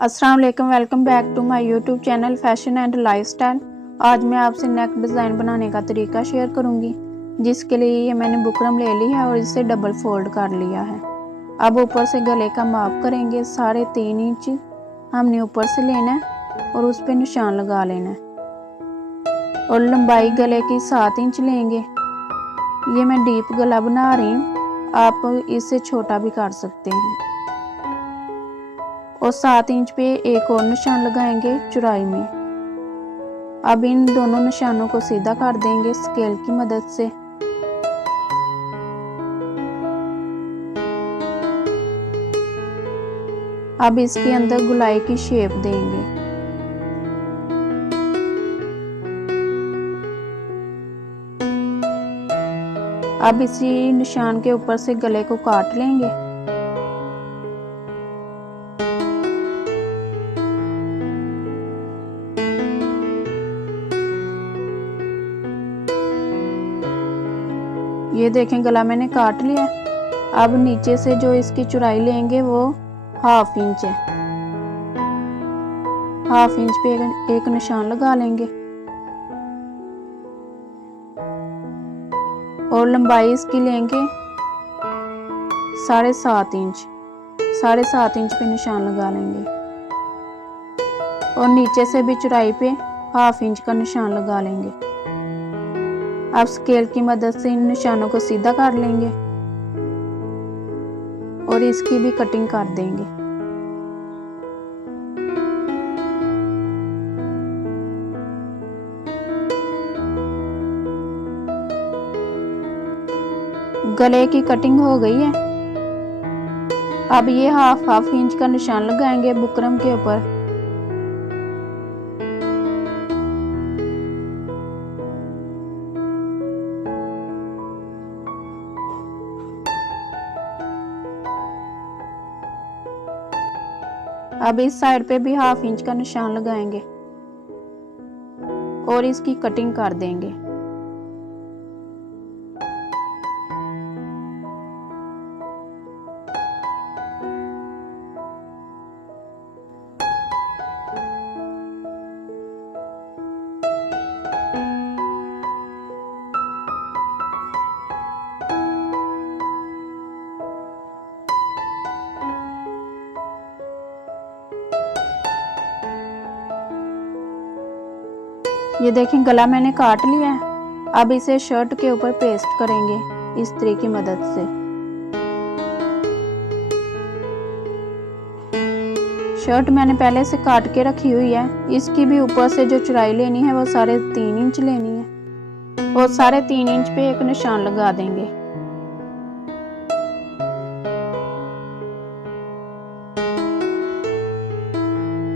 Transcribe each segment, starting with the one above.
अस्सलाम वालेकुम, welcome back to my YouTube channel fashion and lifestyle. आज मैं आपसे नेक डिज़ाइन बनाने का तरीका शेयर करूंगी, जिसके लिए ये मैंने बुकरम ले ली है और इसे डबल फोल्ड कर लिया है। अब ऊपर से गले का माप करेंगे 3.5 इंच हमने ऊपर से लेना है और उस पर निशान लगा लेना है। और लंबाई गले की 7 इंच लेंगे। ये मैं डीप गला बना रही हूँ, आप इससे छोटा भी कर सकते हैं। और 7 इंच पे एक और निशान लगाएंगे चौड़ाई में। अब इन दोनों निशानों को सीधा कर देंगे स्केल की मदद से। अब इसके अंदर गोलाई की शेप देंगे। अब इसी निशान के ऊपर से गले को काट लेंगे। ये देखें, गला मैंने काट लिया। अब नीचे से जो इसकी चौड़ाई लेंगे वो 1/2 इंच है। 1/2 इंच पे एक निशान लगा लेंगे। और लंबाई इसकी लेंगे 7.5 इंच। 7.5 इंच पे निशान लगा लेंगे। और नीचे से भी चौड़ाई पे 1/2 इंच का निशान लगा लेंगे। अब स्केल की मदद से इन निशानों को सीधा कर लेंगे और इसकी भी कटिंग कर देंगे। गले की कटिंग हो गई है। अब ये हाफ इंच का निशान लगाएंगे बुकरम के ऊपर। अब इस साइड पे भी 1/2 इंच का निशान लगाएंगे और इसकी कटिंग कर देंगे। ये देखें, गला मैंने काट लिया है। अब इसे शर्ट के ऊपर पेस्ट करेंगे इस्त्री की मदद से। शर्ट मैंने पहले से काट के रखी हुई है। इसकी भी ऊपर से जो चौड़ाई लेनी है वो 3.5 इंच लेनी है और 3.5 इंच पे एक निशान लगा देंगे।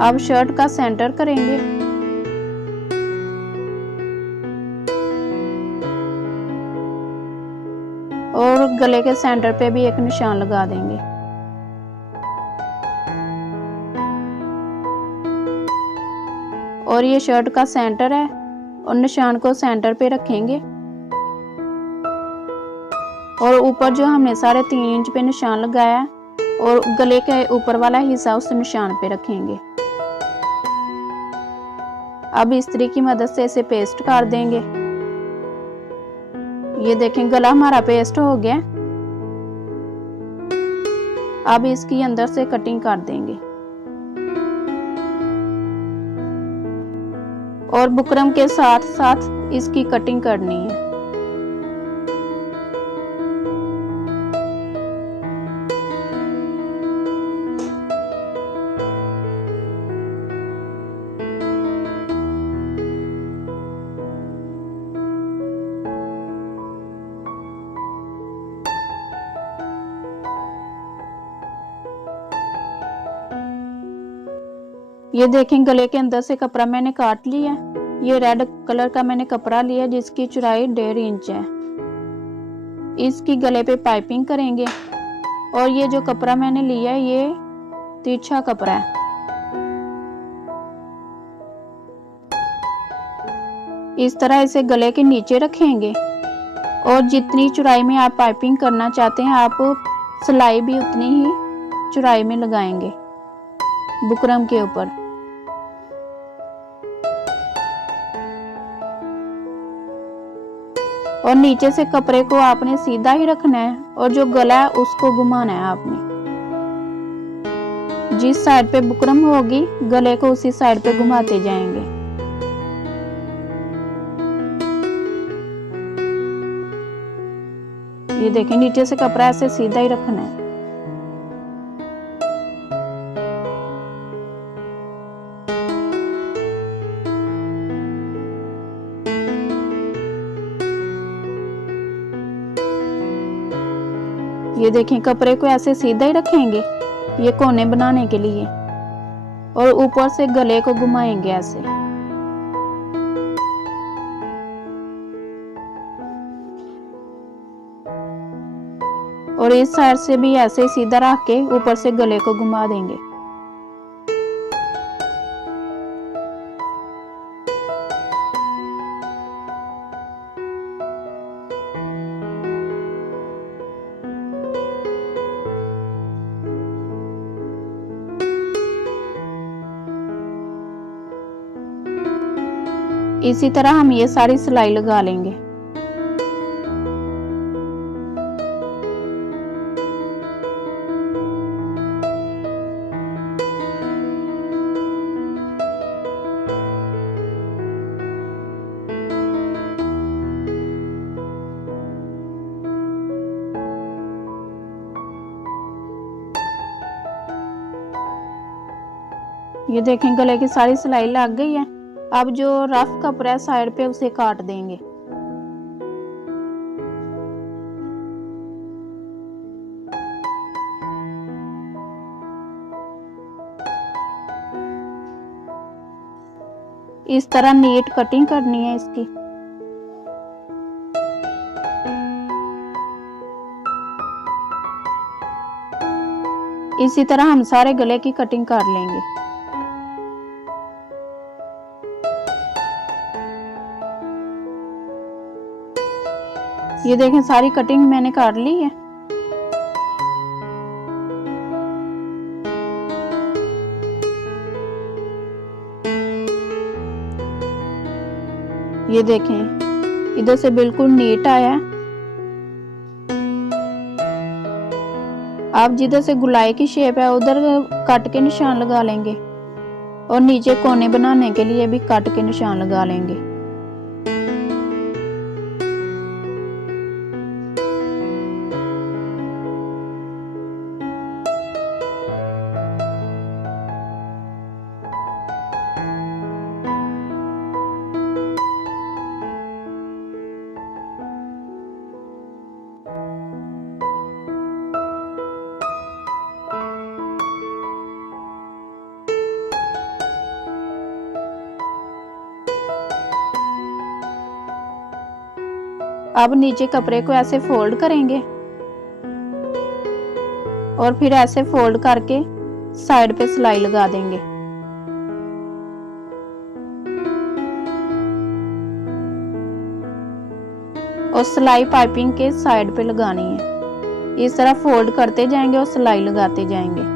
अब शर्ट का सेंटर करेंगे और गले के सेंटर पे भी एक निशान लगा देंगे। और ये शर्ट का सेंटर है और निशान को सेंटर पे रखेंगे और ऊपर जो हमने 3.5 इंच पे निशान लगाया और गले के ऊपर वाला हिस्सा उस निशान पे रखेंगे। अब इस्त्री की मदद से इसे पेस्ट कर देंगे। ये देखें, गला हमारा पेस्ट हो गया। अब इसकी अंदर से कटिंग कर देंगे और बुकरम के साथ साथ इसकी कटिंग करनी है। ये देखें, गले के अंदर से कपड़ा मैंने काट लिया। ये रेड कलर का मैंने कपड़ा लिया जिसकी चौड़ाई 1.5 इंच है। इसकी गले पे पाइपिंग करेंगे और ये जो कपड़ा मैंने लिया है ये तिरछा कपड़ा है। इस तरह इसे गले के नीचे रखेंगे और जितनी चौड़ाई में आप पाइपिंग करना चाहते हैं आप सिलाई भी उतनी ही चौड़ाई में लगाएंगे। बुकरम के ऊपर। और नीचे से कपड़े को आपने सीधा ही रखना है और जो गला है उसको घुमाना है आपने। जिस साइड पे बुकरम होगी गले को उसी साइड पे घुमाते जाएंगे। ये देखें, नीचे से कपड़ा ऐसे सीधा ही रखना है। ये देखें, कपड़े को ऐसे सीधा ही रखेंगे ये कोने बनाने के लिए, और ऊपर से गले को घुमाएंगे ऐसे। और इस साइड से भी ऐसे सीधा रख के ऊपर से गले को घुमा देंगे। इसी तरह हम ये सारी सिलाई लगा लेंगे। ये देखें, गले की सारी सिलाई लग गई है। अब जो रफ कपड़ा है साइड पे उसे काट देंगे। इस तरह नीट कटिंग करनी है इसकी। इसी तरह हम सारे गले की कटिंग कर लेंगे। ये देखें, सारी कटिंग मैंने कर ली है। ये देखें, इधर से बिल्कुल नीट आया। आप जिधर से गुलाई की शेप है उधर कट के निशान लगा लेंगे, और नीचे कोने बनाने के लिए भी कट के निशान लगा लेंगे। अब नीचे कपड़े को ऐसे फोल्ड करेंगे और फिर ऐसे फोल्ड करके साइड पे सिलाई लगा देंगे। और सिलाई पाइपिंग के साइड पे लगानी है। इस तरह फोल्ड करते जाएंगे और सिलाई लगाते जाएंगे।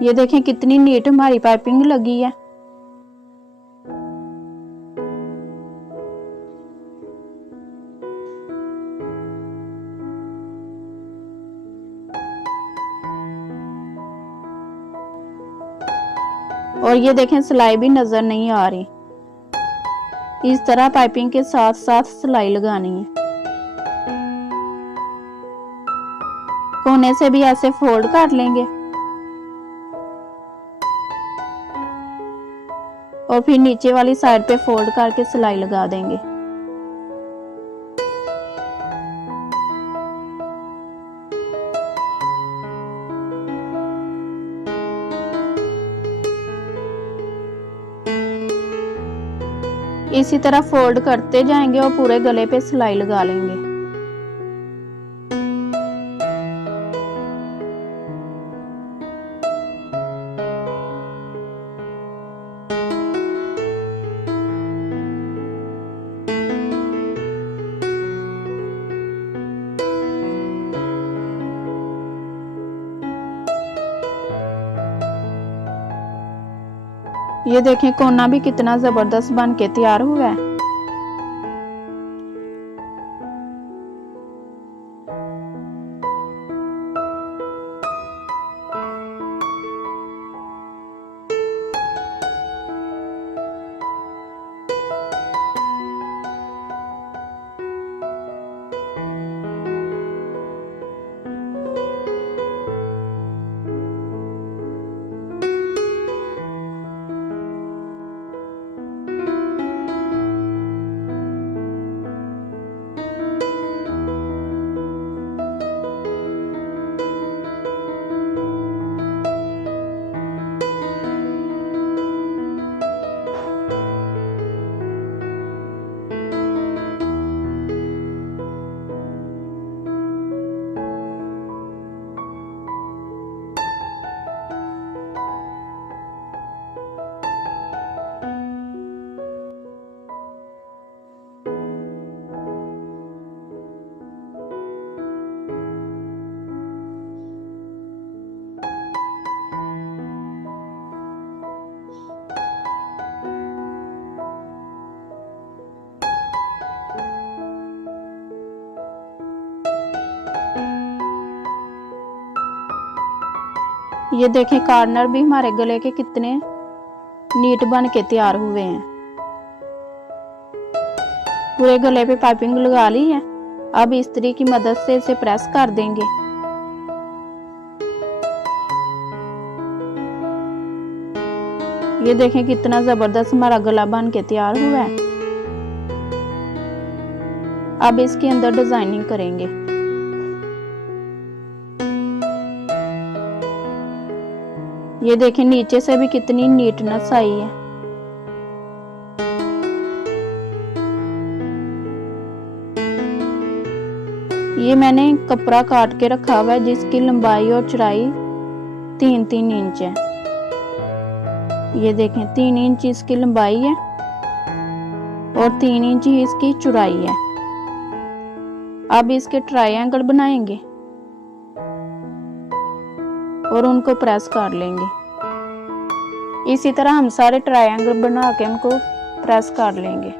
ये देखें कितनी नीट हमारी पाइपिंग लगी है। और ये देखें, सिलाई भी नजर नहीं आ रही। इस तरह पाइपिंग के साथ साथ सिलाई लगानी है। कोने से भी ऐसे फोल्ड कर लेंगे और फिर नीचे वाली साइड पे फोल्ड करके सिलाई लगा देंगे। इसी तरह फोल्ड करते जाएंगे और पूरे गले पे सिलाई लगा लेंगे। ये देखें कोना भी कितना जबरदस्त बन के तैयार हुआ है। ये देखें कॉर्नर भी हमारे गले के कितने नीट बन के तैयार हुए हैं। पूरे गले पे पाइपिंग लगा ली है। अब इस्त्री की मदद से इसे प्रेस कर देंगे। ये देखें कितना जबरदस्त हमारा गला बन के तैयार हुआ है। अब इसके अंदर डिजाइनिंग करेंगे। ये देखें नीचे से भी कितनी नीटनेस आई है। ये मैंने कपड़ा काट के रखा हुआ है जिसकी लंबाई और चौड़ाई 3-3 इंच है। ये देखें 3 इंच इसकी लंबाई है और 3 इंच ही इसकी चौड़ाई है। अब इसके ट्रायंगल बनाएंगे और उनको प्रेस कर लेंगे। इसी तरह हम सारे ट्रायंगल बना के उनको प्रेस कर लेंगे।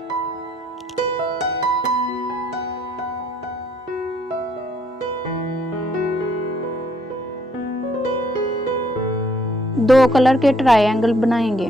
दो कलर के ट्रायंगल बनाएंगे।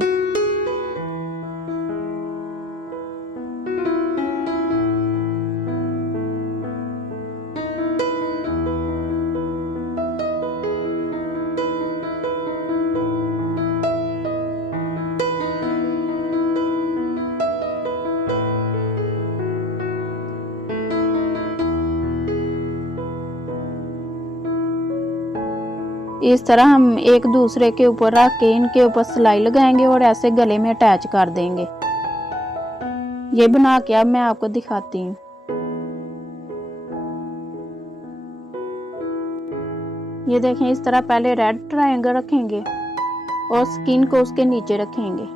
इस तरह हम एक दूसरे के ऊपर रख के इनके ऊपर सिलाई लगाएंगे और ऐसे गले में अटैच कर देंगे। ये बना के अब मैं आपको दिखाती हूँ। ये देखें इस तरह पहले रेड ट्रायंगल रखेंगे और स्किन को उसके नीचे रखेंगे।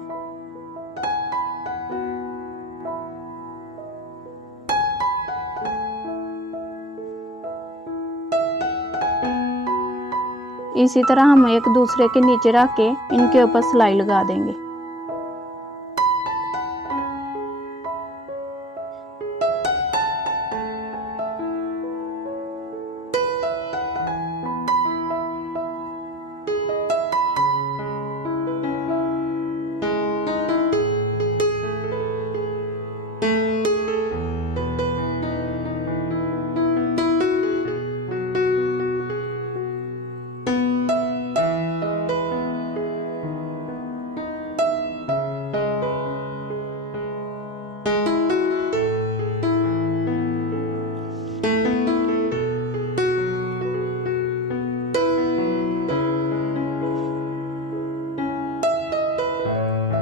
इसी तरह हम एक दूसरे के नीचे रख के इनके ऊपर सिलाई लगा देंगे।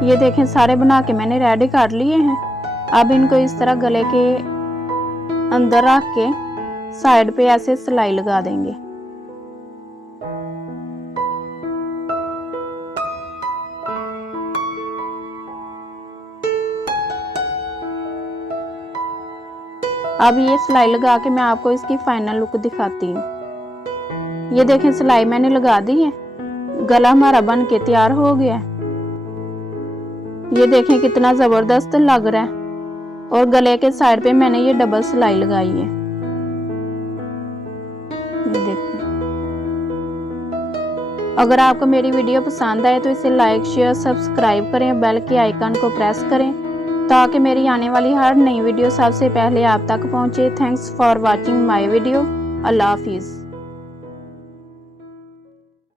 ये देखें सारे बना के मैंने रेडी कर लिए हैं। अब इनको इस तरह गले के अंदर रख के साइड पे ऐसे सिलाई लगा देंगे। अब ये सिलाई लगा के मैं आपको इसकी फाइनल लुक दिखाती हूँ। ये देखें सिलाई मैंने लगा दी है। गला हमारा बन के तैयार हो गया है। ये देखें कितना ज़बरदस्त लग रहा है। और गले के साइड पे मैंने ये डबल सिलाई लगाई है। ये देखें। अगर आपको मेरी वीडियो पसंद आए तो इसे लाइक शेयर सब्सक्राइब करें, बेल के आइकन को प्रेस करें ताकि मेरी आने वाली हर नई वीडियो सबसे पहले आप तक पहुंचे। Thanks for watching my video. अल्लाह हाफिज़।